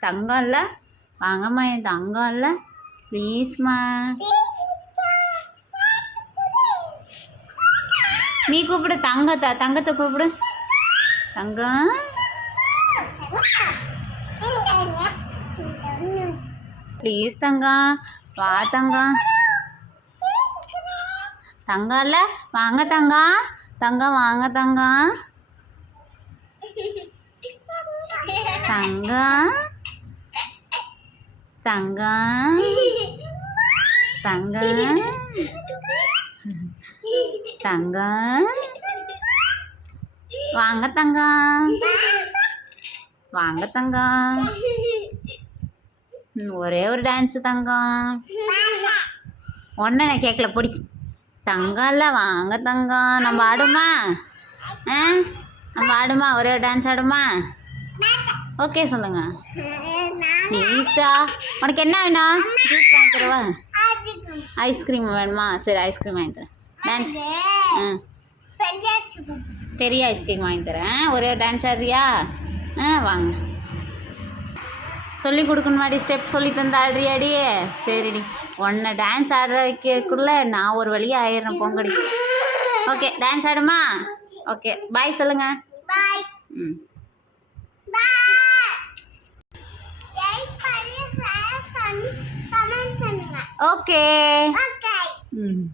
தங்கம் இல்லை வாங்கம்மா என் தங்கம் இல்லை ப்ளீஸ்மா நீ கூப்பிடு தங்கத்தை தங்கத்தை கூப்பிடு. தங்கம். ப்ளீஸ் தங்கம். வா தங்கம். தங்கம் இல்லை வாங்க தங்கம். தங்கம் வாங்க தங்கம். தங்கம். தங்கம் தங்கம் தங்கம் வாங்க தங்கம் வாங்க தங்கம் ஒரே ஒரு டான்ஸு தங்கம் ஒன்றை நான் கேட்கல பிடி. தங்கம்ல வாங்க தங்கம் நம்ம ஆடுமா? ஆ? நம்ம ஆடுமா? ஒரே ஒரு டான்ஸ் ஆடுமா? ஓகே சொல்லுங்க. ப்ளீஸ்டா உனக்கு என்ன வேணும் ஜூஸ் வாங்கி தரவா? ஐஸ்கிரீம். வேணுமா? சரி ஐஸ்கிரீம் வாங்கி தரேன். டான்ஸ். ஆ. பெரிய ஐஸ்கிரீம் வாங்கி தரேன். ஒரே ஒரு டான்ஸ் ஆடுறியா? ஆ வாங்க. சொல்லி கொடுக்கணுமாடி ஸ்டெப் சொல்லி தந்து ஆடுறியாடி? சரிடி உன்னை டான்ஸ் ஆடுற வைக்கக்குள்ள நான் ஒரு வழியாக ஆயிடுறேன் பொங்கடி. ஓகே டான்ஸ் ஆடுமா? ஓகே பாய் சொல்லுங்க. Bye. ம். Okay. Okay. Hmm.